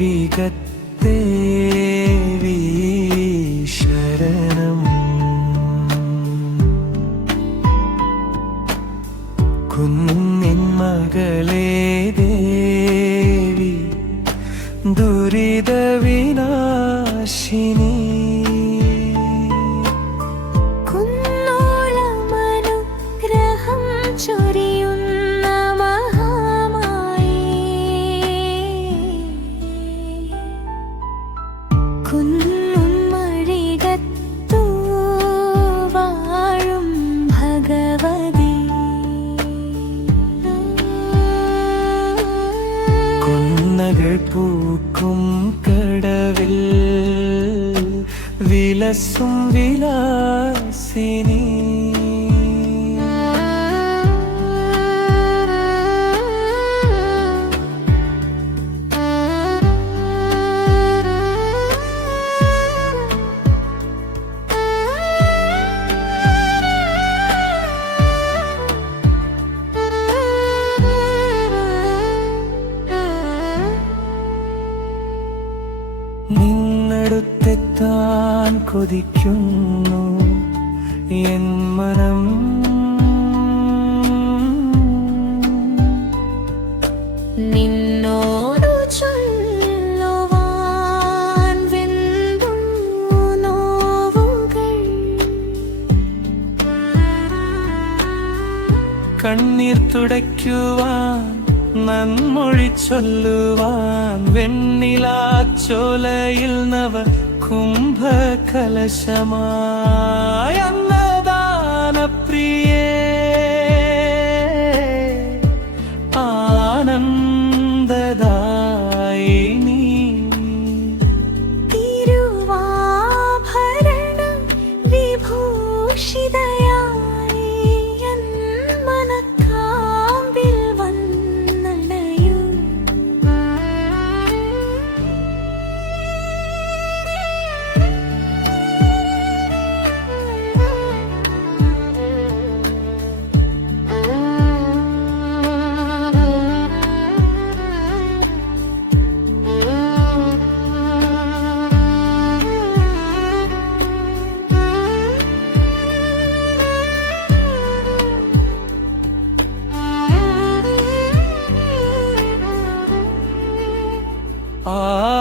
മൊഴികത്തേവി ശരണം. കുന്നിൻ മകളേ ദേവി ദുരിത വിനാശിനി. കുന്നോളമനുഗ്രഹം ചൊരിയുന്ന മഹാമായി, കുന്നും മഴികത്തു വാഴും ഭഗവതി. കുന്നകൾ പൂക്കും കടവിൽ വിലസും വിലാസിനി. നിന്നടുത്തെത്താൻ കൊതിക്കുന്നു എൻ മനം. നിന്നോടു ചൊല്ലുവാൻ വെന്തുന്നു നോവുകൾ. കണ്ണീർ തുടയ്ക്കുവാൻ നന്മൊഴി ചൊല്ലുവാൻ വെണ്ണിലാച്ചോലയിൽ നവ കുംഭകലശമായ അന്നദാനപ്രിയേ ആനന്ദദായിനി. തിരുവാഭരണം വിഭൂഷിതയായി എൻ മനക്കാമ്പിൽ വന്നണയൂ.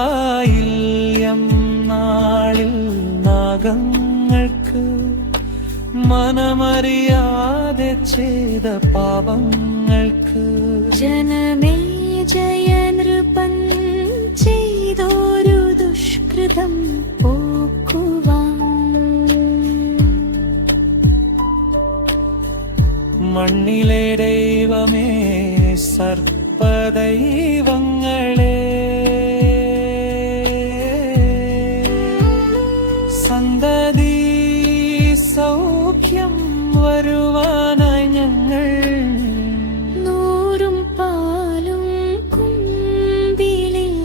ആയില്യം നാളിൽ നാഗങ്ങൾക്ക് മനമറിയാതെ ചെയ്ത പാപങ്ങൾക്ക് ജനമേ ജയനൃപൻ ചെയ്തോരു ദുഷ്കൃതം പോക്കുവാൻ. മണ്ണിലെ ദൈവമേ സർപ്പദൈവങ്ങളെ സന്തതി സൗഖ്യം വരുവാനായി ഞങ്ങൾ നൂറും പാലും കുമ്പിളിൽ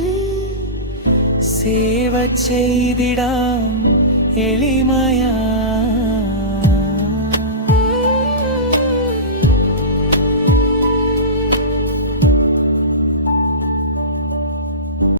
സേവ ചെയ്തിടാം എളിമ